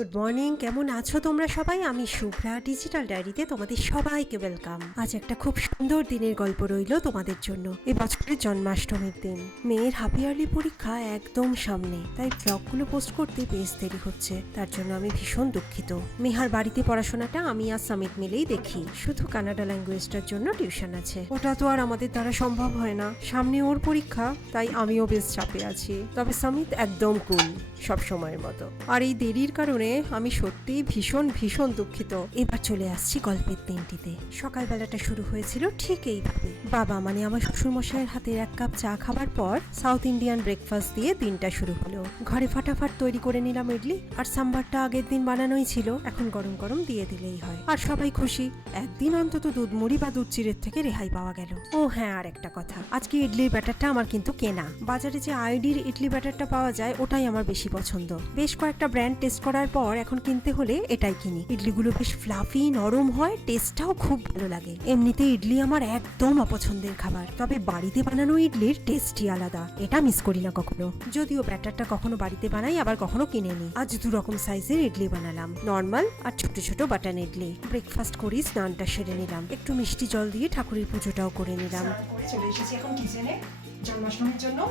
Good morning কেমন আছো তোমরা সবাই? আমি শুভ্রা ডিজিটাল ডায়েরিতে তোমাদের সবাইকে ওয়েলকাম আজ একটা খুব সুন্দর দিনের গল্প রইল তোমাদের জন্য। এই বছরের জন্মাষ্টমীর দিন। মেয়ের হাফ ইয়ারলি পরীক্ষা একদম সামনে, তাই ব্লগগুলো পোস্ট করতে বেশ দেরি হচ্ছে। তার জন্য আমি ভীষণ দুঃখিত। মেহার বাড়িতে পড়াশোনাটা আমি আর সামিত মিলেই দেখি। শুধু কানাডা ল্যাঙ্গুয়েজটার জন্য টিউশন আছে। ওটা তো আর আমাদের দ্বারা সম্ভব হয় না। সামনে ওর পরীক্ষা, তাই আমিও বেশ চাপে আছি। তবে সামিত একদম কুল সব সময়ের মতো। আর এই দেরির কারণে আমি সত্যিই ভীষণ ভীষণ দুঃখিত। এবার চলে আসছি গল্পের দিনটিতে সকালবেলাটা শুরু হয়েছিল ঠিক এইভাবে। বাবা মানে আমার শ্বশুরমশাইয়ের হাতের এক কাপ চা খাবার পর সাউথ ইন্ডিয়ান ব্রেকফাস্ট দিয়ে দিনটা শুরু হলো। ঘরে ফাটাফাট তৈরি করে নিলাম ইডলি আর সাম্বারটা আগের দিন বানানোই ছিল। এখন গরম গরম দিয়ে দিলেই হয়। আর সবাই খুশি। একদিন অন্তত দুধ মুড়ি বা দুধ চিড়ের থেকে রেহাই পাওয়া গেল। ও হ্যাঁ আর একটা কথা। আজকে ইডলির ব্যাটারটা আমার কিন্তু কেনা। বাজারে যে আইডির ইডলি ব্যাটারটা পাওয়া যায়, ওটাই আমার বেশি পছন্দ। বেশ কয়েকটা ব্র্যান্ড টেস্ট করার পর এখন কিনতে হলে এটাই কিনি। ইডলিগুলো বেশ ফ্লাফি নরম হয় টেস্টটাও খুব ভালো লাগে। এমনিতে ইডলি আমার একদম অপছন্দের খাবার। তবে বাড়িতে বানানো ইডলির টেস্টই আলাদা। এটা মিস করি না কখনো। যদিও ব্যাটারটা কখনো বাড়িতে বানাই, আবার কখনো কিনে নিই আজ দু রকম সাইজের ইডলি বানালাম। নর্মাল আর ছোট ছোট বাটান ইডলি। ব্রেকফাস্ট করি, স্নানটা সেরে নিলাম। একটু মিষ্টি জল দিয়ে ঠাকুরের পুজোটাও করে নিলাম। চলে এসেছি এখন কিচেনে জন্মাষ্টমীর জন্য।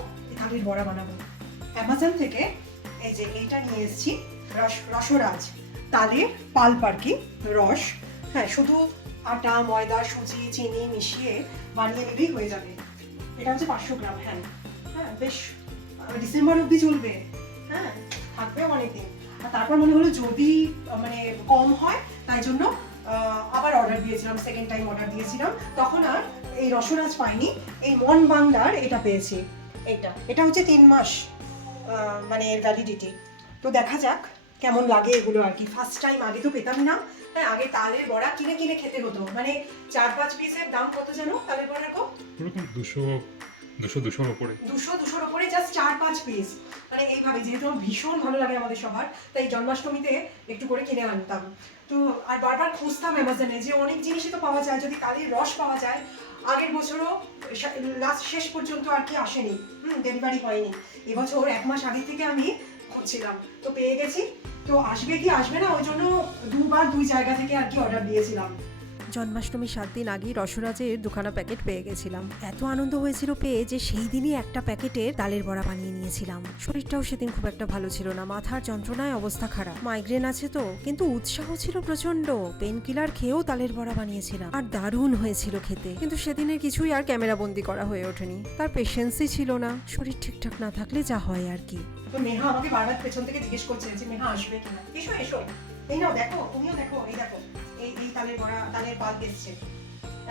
বড়া বানাবো। অ্যামাজন থেকে এই যে এইটা নিয়ে এসেছি। রস রসরাজ তালে পাল্প আর রস। হ্যাঁ শুধু আটা ময়দা সুজি চিনি মিশিয়ে বানিয়ে নিলেই হয়ে যাবে। এটা হচ্ছে পাঁচশো গ্রাম হ্যাঁ। হ্যাঁ বেশ ডিসেম্বর অবধি চলবে। হ্যাঁ থাকবে অনেকদিন। আর তারপর মনে হলো যদি মানে কম হয় তাই জন্য আবার অর্ডার দিয়েছিলাম সেকেন্ড টাইম অর্ডার দিয়েছিলাম। তখন আর এই রসরাজ পাইনি এই মন বাংলার এটা পেয়েছি। এটা। এটা হচ্ছে তিন মাস মানে এর ভ্যালিডিটি তো দেখা যাক কেমন লাগে এগুলো আর কি? ফার্স্ট টাইম আগে তো পেতাম না। হ্যাঁ আগে তালের বড়া কিনে কিনে খেতে হতো। মানে চার পাঁচ পিসের দাম কত জানো তালের বড়ার কো? দুশো দুশো দুশোর ওপরে। দুশো দুশোর ওপরে জাস্ট চার পাঁচ পিস মানে এইভাবে যেহেতু ভীষণ ভালো লাগে আমাদের সবার তাই জন্মাষ্টমীতে একটু করে কিনে আনতাম। তো আর বারবার খুঁজতাম অ্যামাজনে যে অনেক জিনিসই তো পাওয়া যায় যদি তাদের রস পাওয়া যায় আগের বছরও লাস্ট শেষ পর্যন্ত আর কি আসেনি। হুম ডেলিভারি হয়নি। এবছর এক মাস আগে থেকে আমি খুঁজছিলাম। তো পেয়ে গেছি। তো আসবে কি? আসবে না? ওই জন্য দুবার দুই জায়গা থেকে আর কি অর্ডার দিয়েছিলাম। জন্মাষ্টমীর সাত দিন আগেই রসরাজের দুখানা প্যাকেট পেয়ে গেছিলাম। এত আনন্দ হয়েছিল পেয়ে যে সেই দিনই একটা প্যাকেটের ডালের বড়া বানিয়ে নিয়েছিলাম। শরীরটাও সেদিন খুব একটা ভালো ছিল না, মাথার যন্ত্রণায় অবস্থা খারাপ। মাইগ্রেন আছে তো, কিন্তু উৎসাহ ছিল প্রচণ্ড পেন কিলার খেয়েও তালের বড়া বানিয়েছিলাম। আর দারুণ হয়েছিল খেতে। কিন্তু সেদিনের কিছুই আর ক্যামেরা বন্দি করা হয়ে ওঠেনি। তার পেশেন্সই ছিল না। শরীর ঠিকঠাক না থাকলে যা হয় আর কি। তো নেহা আমাকে বারবার পেছন থেকে জিজ্ঞেস করছে যে, নেহা আসবে কিনা? এসো এসো। এই নাও, দেখো, তুমিও দেখো, এই দেখো। এই এই তালের বড়া তালের পাল্প এসছে।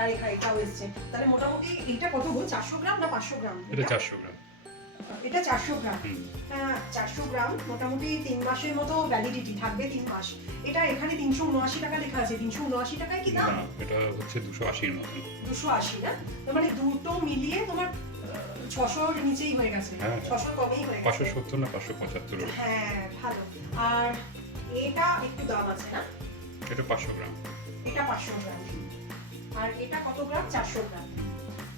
আর এখানে এটাও এসছে। তাহলে মোটামুটি এইটা কত গো চারশো গ্রাম না পাঁচশো গ্রাম? এটা চারশো গ্রাম। এটা চারশো গ্রাম। হ্যাঁ চারশো গ্রাম মোটামুটি তিন মাসের মতো ভ্যালিডিটি থাকবে তিন মাস। এটা এখানে তিনশো উনআশি টাকা লেখা আছে। তিনশো উনআশি টাকায় কি দাম? এটা হচ্ছে দুশো আশির মতন দুশো আশি না? মানে দুটো মিলিয়ে তোমার ছশোর নিচেই হয়ে গেছে। হ্যাঁ। ছশোর কমেই হয়ে পাঁচশো গেছে সত্তর না পাঁচশো পঁচাত্তর? হ্যাঁ ভালো। আর এটা একটু দাম আছে না? এটা পাঁচশো গ্রাম। এটা পাঁচশো গ্রাম। আর এটা কত গ্রাম? চারশো গ্রাম।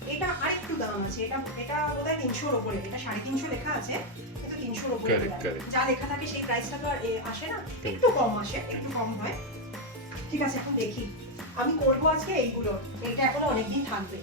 এটা আরেকটু দাম আছে। এটা এটা বোধহয় তিনশোর ওপরে। এটা সাড়ে তিনশো লেখা আছে। কিন্তু তিনশোর ওপরে Correct, বোধহয়। correct. যা লেখা থাকে সেই প্রাইসটা তো আর আসে না। একটু কম আসে একটু কম হয়। ঠিক আছে এখন দেখি। আমি করব আজকে এইগুলো। এটা এখনও অনেকদিন থাকবে।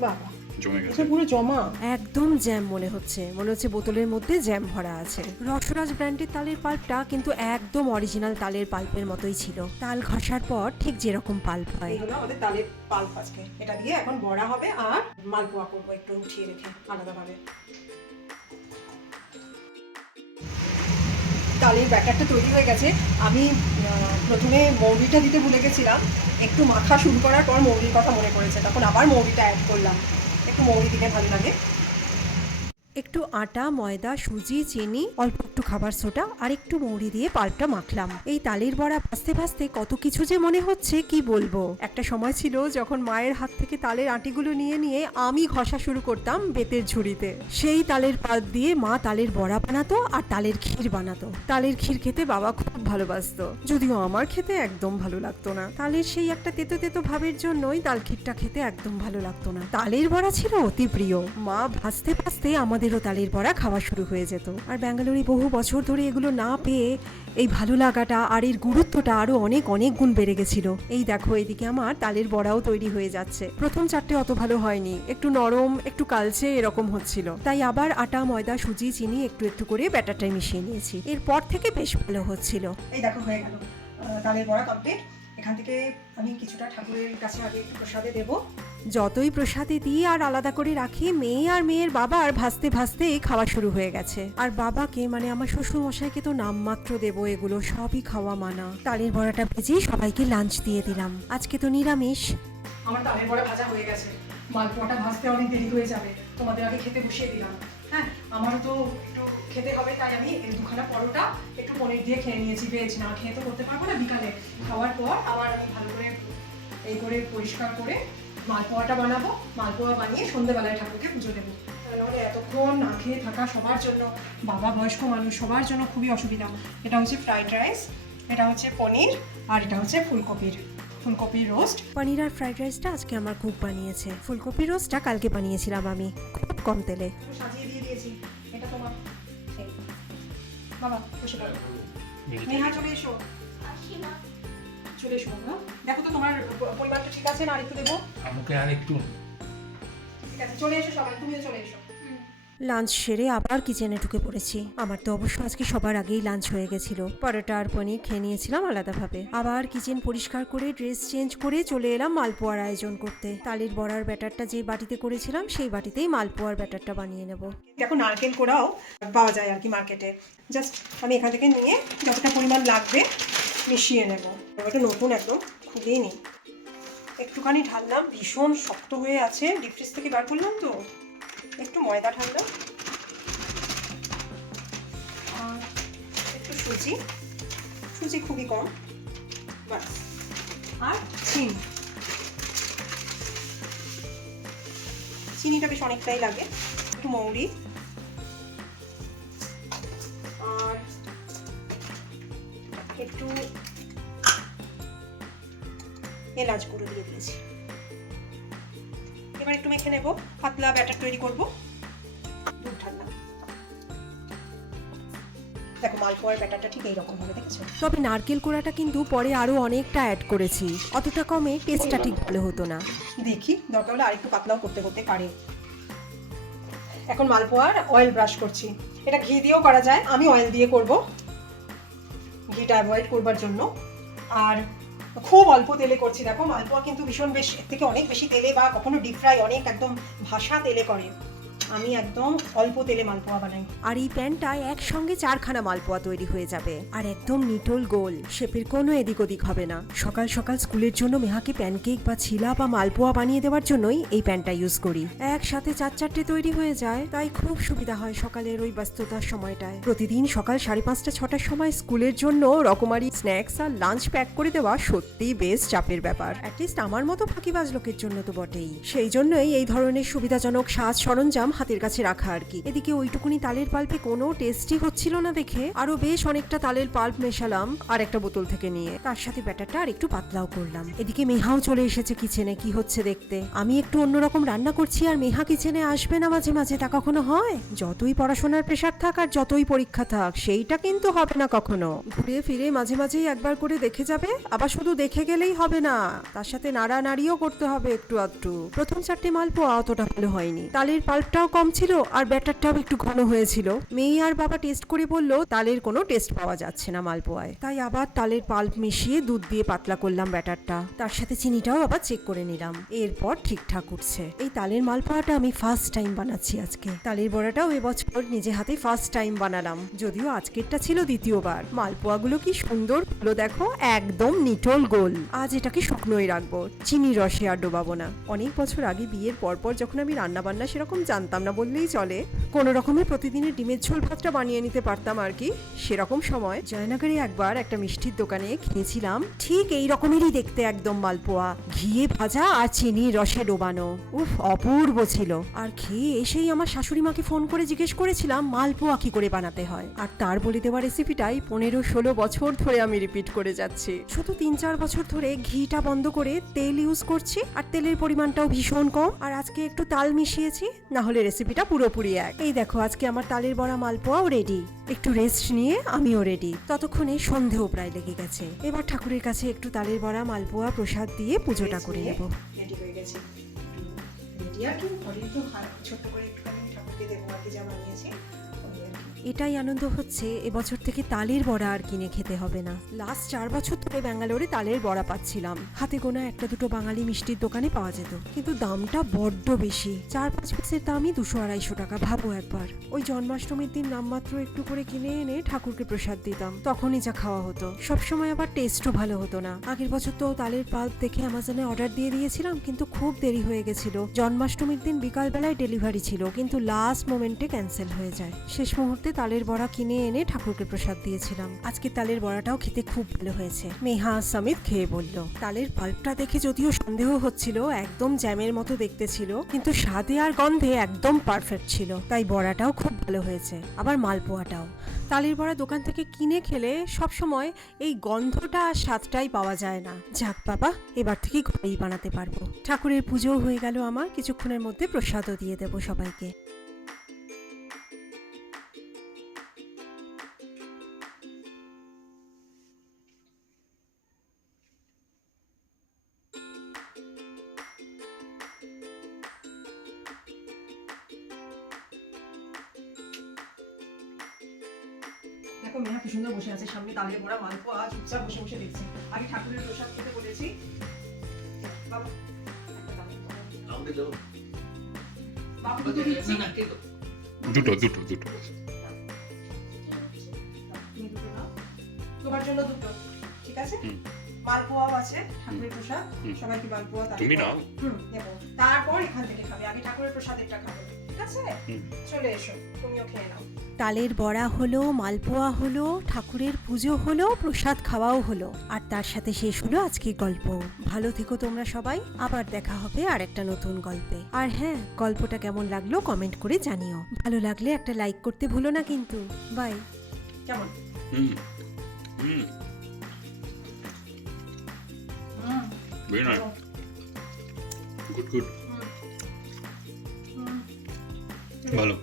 বাবা জমে গেছে। পুরো জমা? একদম জ্যাম মনে হচ্ছে। মনে হচ্ছে বোতলের মধ্যে জ্যাম ভরা আছে। রসরাজ ব্র্যান্ডের তালের পাল্পটা কিন্তু একদম অরিজিনাল তালের পাল্পের মতোই ছিল। তাল ঘষার পর ঠিক যেরকম পাল্প হয়। এইগুলো আমাদের তালের পাল্প আজকে। এটা দিয়ে এখন বড়া হবে আর মালপোয়া করব একটু উঠিয়ে রেখে আলাদাভাবে। তালের ব্যাটারটা তৈরি হয়ে গেছে। আমি প্রথমে মৌরিটা দিতে ভুলে গেছিলাম। একটু মাখা শুরু করার পর মৌরির কথা মনে পড়েছে। তখন আবার মৌরিটা অ্যাড করলাম। একটু মৌরি দিলে ভালো লাগে একটু আটা, ময়দা, সুজি, চিনি, অল্প একটু খাবার সোডা আর একটু মৌরি দিয়ে পাল্পটা মাখলাম। এই তালের বড়া ভাজতে ভাজতে কত কিছু যে মনে হচ্ছে, কি বলব? একটা সময় ছিল যখন মায়ের হাত থেকে তালের আটিগুলো নিয়ে নিয়ে আমি ঘষা শুরু করতাম বেতের ঝুড়িতে। সেই তালের পাত দিয়ে মা তালের বড়া বানাতো আর তালের ক্ষীর বানাতো। তালের ক্ষীর খেতে বাবা খুব ভালোবাসতো। যদিও আমার খেতে একদম ভালো লাগতো না। তালের সেই একটা তেতো তেতো ভাবের জন্যই তাল ক্ষীরটা খেতে একদম ভালো লাগতো না। তালের বড়া ছিল অতি প্রিয়। মা ভাজতে ভাজতে আমাদেরও তালের বড়া খাওয়া শুরু হয়ে যেত। আর ব্যাঙ্গালোরে বহু বছর ধরে এগুলো না পেয়ে এই ভালো লাগাটা আর এর গুরুত্বটা আরও অনেক অনেক গুণ বেড়ে গেছিল। এই দেখো, এদিকে আমার তালের বড়াও তৈরি হয়ে যাচ্ছে। প্রথম চারটে অত ভালো হয়নি। একটু নরম, একটু কালচে এরকম হচ্ছিল। তাই আবার আটা, ময়দা, সুজি, চিনি একটু একটু করে ব্যাটারটাই মিশিয়ে নিয়েছি। এরপর থেকে বেশ ভালো হচ্ছিল। এই দেখো, হয়ে গেল। তালের বড়া কমপ্লিট এখান থেকে আমি কিছুটা ঠাকুরের কাছে আগে একটু প্রসাদে দেবো। যতই প্রসাদে দিই আর আলাদা করে রাখি, মেয়ে আর মেয়ের বাবা আর ভাসতে ভাসতে খাওয়া শুরু হয়ে গেছে। আর বাবাকে মানে আমার শ্বশুর মশাইকে তো নামমাত্র দেবো, এগুলো সবই খাওয়া মানা। তালের বড়াটা ভেজে সবাইকে লাঞ্চ দিয়ে দিলাম। আজকে তো নিরামিষ। আমার তালের বড়া ভাজা হয়ে গেছে। মালপোয়াটা ভাজতে অনেক দেরি হয়ে যাবে। তোমাদের আগে খেতে বসিয়ে দিলাম। হ্যাঁ আমারও তো একটু খেতে হবে, তাই আমি এই দুখানা পরোটা একটু পনির দিয়ে খেয়ে নিয়েছি। ভেজ না খেয়ে তো করতে পারব না। বিকালে খাওয়ার পর আবার আমি ভালো করে এই করে পরিষ্কার করে মালপোয়াটা বানাবো। মালপোয়া বানিয়ে সন্ধ্যেবেলায় ঠাকুরকে পুজো দেবো। নাহলে এতক্ষণ না খেয়ে থাকা সবার জন্য বাবা বয়স্ক মানুষ সবার জন্য খুবই অসুবিধা। এটা হচ্ছে ফ্রাইড রাইস এটা হচ্ছে পনির আর এটা হচ্ছে ফুলকপির ফুলকপির রোস্ট। পনির আর ফ্রাইড রাইসটা আজকে আমার কুক বানিয়েছে। ফুলকপি রোস্টটা কালকে বানিয়েছিলাম আমি খুব কম তেলে। সাজিয়ে দিয়ে দিয়েছি এটা তোমার বাবা বসে পড়ো। নেহা চলে এসো। চলে এসো দেখো তো তোমার পরিমাণটা ঠিক আছে না? আর একটু দেবো? আমাকে আর একটু। ঠিক আছে চলে এসো সবাই তুমিও চলে এসো। লাঞ্চ সেরে আবার কিচেনে ঢুকে পড়েছি। আমার তো অবশ্য আজকে সবার আগেই লাঞ্চ হয়ে গেছিল। পরোটা আর পনির খেয়ে নিয়েছিলাম আলাদাভাবে। আবার কিচেন পরিষ্কার করে ড্রেস চেঞ্জ করে চলে এলাম মালপোয়ার আয়োজন করতে। তালের বড়ার ব্যাটারটা যে বাটিতে করেছিলাম সেই বাটিতেই মালপোয়ার ব্যাটারটা বানিয়ে নেব। দেখো নারকেল কোড়াও পাওয়া যায় আর কি মার্কেটে জাস্ট আমি এখান থেকে নিয়ে যতটা পরিমাণ লাগবে মিশিয়ে নেব। এটা নতুন একদম খুলেই নি। একটুখানি ঢাললাম, ভীষণ শক্ত হয়ে আছে। ডিপ ফ্রিজ থেকে বার করলাম তো। একটু ময়দা ঢাললাম। একটু সুজি। সুজি খুবই কম। আর চিনি। চিনিটা বেশ অনেকটাই লাগে। একটু মৌরি। এলাচ গুঁড়ো দিয়ে দিয়েছি। এবার একটু মেখে নেব। পাতলা ব্যাটার তৈরি করব। দুধ ঠান্ডা দেখো মালপোয়ার ব্যাটারটা ঠিক এইরকম হবে দেখেছ? তবে নারকেল কোড়াটা কিন্তু পরে আরও অনেকটা অ্যাড করেছি। অতটা কমে টেস্টটা ঠিক ভালো হতো না। দেখি দরকার হলে আরেকটু পাতলাও করতে করতে পারে। এখন মালপোয়ার অয়েল ব্রাশ করছি। এটা ঘি দিয়েও করা যায়। আমি অয়েল দিয়ে করব। ঘিটা অ্যাভয়েড করবার জন্য। আর খুব অল্প তেলে করছি। দেখো, মালপোয়া কিন্তু ভীষণ বেশ, এর থেকে অনেক বেশি তেলে বা কখনো ডিপ ফ্রাই অনেক একদম ভাষা তেলে করে। আমি একদম অল্প তেলে মালপোয়া বানাই। আর এই প্যানটায় একসঙ্গে চারখানা মালপোয়া তৈরি হয়ে যাবে। আর একদম নিটোল গোল। শেপের কোনো এদিক ওদিক হবে না। সকাল সকাল স্কুলের জন্য মেহাকে প্যানকেক বা ছিলা বা মালপোয়া বানিয়ে দেওয়ার জন্যই এই প্যানটা ইউজ করি। একসাথে চার চারটে তৈরি হয়ে যায়। তাই খুব সুবিধা হয় সকালের ওই ব্যস্ততার সময়টায়। প্রতিদিন সকাল সাড়ে পাঁচটা, ছটার সময় স্কুলের জন্য রকমারি স্ন্যাক্স আর লাঞ্চ প্যাক করে দেওয়া সত্যিই বেশ চাপের ব্যাপার। অ্যাটলিস্ট আমার মতো ফাঁকিবাজ লোকের জন্য তো বটেই। সেই জন্যই এই ধরনের সুবিধাজনক সাজ সরঞ্জাম হাতের কাছে রাখা আর কি। এদিকে ওইটুকুনি তালের পাল্পে কোনো টেস্টই হচ্ছিল না দেখে আরও বেশ অনেকটা তালের পাল্প মেশালাম আর একটা বোতল থেকে নিয়ে। তার সাথে ব্যাটারটা আর একটু পাতলাও করলাম। এদিকে মেহাও চলে এসেছে কিচেনে কি হচ্ছে দেখতে? আমি একটু অন্যরকম রান্না করছি আর মেহা কিচেনে আসবে না মাঝে মাঝে, তা কখনো হয়? যতই পড়াশোনার প্রেশার থাক আর যতই পরীক্ষা থাক, সেইটা কিন্তু হবে না কখনো। ঘুরে ফিরে মাঝে মাঝেই একবার করে দেখে যাবে, আবার শুধু দেখে গেলেই হবে না। তার সাথে নাড়া নাড়িও করতে হবে একটু আধটু। প্রথম চারটে মালপোয়া অতটা ভালো হয়নি। তালের পাল্পটাও কম ছিল আর ব্যাটারটাও একটু ঘন হয়েছিল। মেয়ে আর বাবা টেস্ট করে বলল, তালের কোনো টেস্ট পাওয়া যাচ্ছে না মালপোয়ায়। তাই আবার তালের পাল্প মিশিয়ে দুধ দিয়ে পাতলা করলাম ব্যাটারটা। তার সাথে চিনিটাও আবার চেক করে নিলাম। এরপর ঠিকঠাক উঠছে। এই তালের মালপোয়াটা আমি ফার্স্ট টাইম বানাচ্ছি আজকে। তালের বড়াটাও এবছর নিজে হাতে ফার্স্ট টাইম বানালাম। যদিও আজকেরটা ছিল দ্বিতীয়বার। মালপোয়াগুলো কি সুন্দর হলো দেখো, একদম নিটল গোল। আজ এটাকে শুকনোই রাখব। চিনি রসে আর ডোবাবো না। অনেক বছর আগে বিয়ের পরপর যখন আমি রান্না বান্না সেরকম জানতাম পারতাম না, বললেই চলে। কোনো রকমের প্রতিদিনের ডিমের ঝোল ভাতটা বানিয়ে নিতে পারতাম আর কি। সেরকম সময় জয়নগরে একবার একটা মিষ্টির দোকানে খেয়েছিলাম। ঠিক এই রকমেরই দেখতে একদম মালপোয়া। ঘিয়ে ভাজা আর চিনির রসে ডোবানো। উফ, অপূর্ব ছিল। আর খেয়ে এসেই আমার শাশুড়ি মাকে ফোন করে জিজ্ঞেস করেছিলাম, মালপোয়া কি করে বানাতে হয়? আর তার বলে দেওয়া রেসিপিটাই পনেরো ষোলো বছর ধরে আমি রিপিট করে যাচ্ছি। শুধু তিন চার বছর ধরে ঘিটা বন্ধ করে তেল ইউজ করছি, আর তেলের পরিমাণটাও ভীষণ কম। আর আজকে একটু তাল মিশিয়েছি, না হলে রেসিপিটা পুরোপুরি এক। এই দেখো, আজকে আমার তালের বড়া মালপোয়াও রেডি একটু রেস্ট নিয়ে আমিও রেডি ততক্ষণে সন্ধেও প্রায় লেগে গেছে। এবার ঠাকুরের কাছে একটু তালের বড়া, মালপোয়া, প্রসাদ দিয়ে পুজোটা করে নেব। হা- ছোট্ট করে ঠাকুরকে দেবো আর কি যা বানিয়েছি। এটাই আনন্দ হচ্ছে, এবছর থেকে তালের বড়া আর কিনে খেতে হবে না। লাস্ট চার বছর ধরে ব্যাঙ্গালোরে তালের বড়া পাচ্ছিলাম। হাতে গোনা একটা দুটো বাঙালি মিষ্টির দোকানে পাওয়া যেত। কিন্তু দামটা বড্ড বেশি। চার পাঁচ পিসের দামই দুশো আড়াইশো টাকা, ভাবো একবার। ওই জন্মাষ্টমীর দিন নামমাত্র একটু করে কিনে এনে ঠাকুরকে প্রসাদ দিতাম। তখনই যা খাওয়া হতো। সবসময় আবার টেস্টও ভালো হতো না। আগের বছর তো তালের পাল্প দেখে অ্যামাজনে অর্ডার দিয়ে দিয়েছিলাম, কিন্তু খুব দেরি হয়ে গেছিল। জন্মাষ্টমীর দিন বিকালবেলায় ডেলিভারি ছিল, কিন্তু লাস্ট মোমেন্টে ক্যান্সেল হয়ে যায়। শেষ মুহূর্তে তালের বড়া কিনে এনে ঠাকুরকে প্রসাদ দিয়েছিলাম। আজকে তালের বড়াটাও খেতে খুব ভালো হয়েছে। মেহা সমিত খেয়ে বলল, তালের পাল্পটা দেখে যদিও সন্দেহ হচ্ছিল, একদম জ্যামের মতো দেখতে ছিল, কিন্তু স্বাদে আর গন্ধে একদম পারফেক্ট ছিল। তাই বড়াটাও খুব ভালো হয়েছে। আবার মালপোয়াটাও। তালের বড়া দোকান থেকে কিনে খেলে সব সময় এই গন্ধটা আর স্বাদটাই পাওয়া যায় না। যাক বাবা, এবার থেকে ঘরেই বানাতে পারব। ঠাকুরের পুজো হয়ে গেল আমার। কিছুক্ষণের মধ্যে প্রসাদও দিয়ে দেবো সবাইকে। দেখো মেয়া কি সুন্দর বসে আছে সামনে তালের বড়া মালপোয়া চুপচাপ বসে বসে দেখছে। আগে ঠাকুরের প্রসাদ খেতে বলেছি। বাবা একটা দুটো কে? দুটো দুটো তোমার জন্য দুটো ঠিক আছে। মালপোয়াও আছে ঠাকুরের প্রসাদ। হুম। সবাইকে মালপোয়া তুমি নাও। তারপর এখান থেকে খাবে আগে ঠাকুরের প্রসাদেরটা খাবে ঠিক আছে? চলে এসো তুমিও খেয়ে নাও। তালের বড়া হলো মালপোয়া হলো ঠাকুরের পুজো হলো প্রসাদ খাওয়াও হলো। আর তার সাথে শেষ হলো আজকের গল্প। ভালো থেকো তোমরা সবাই আবার দেখা হবে আর একটা নতুন গল্পে। আর হ্যাঁ গল্পটা কেমন লাগল কমেন্ট করে জানিও। ভালো লাগলে একটা লাইক করতে ভুলো না কিন্তু। বাই। কেমন? হুম। হুম। ভালো।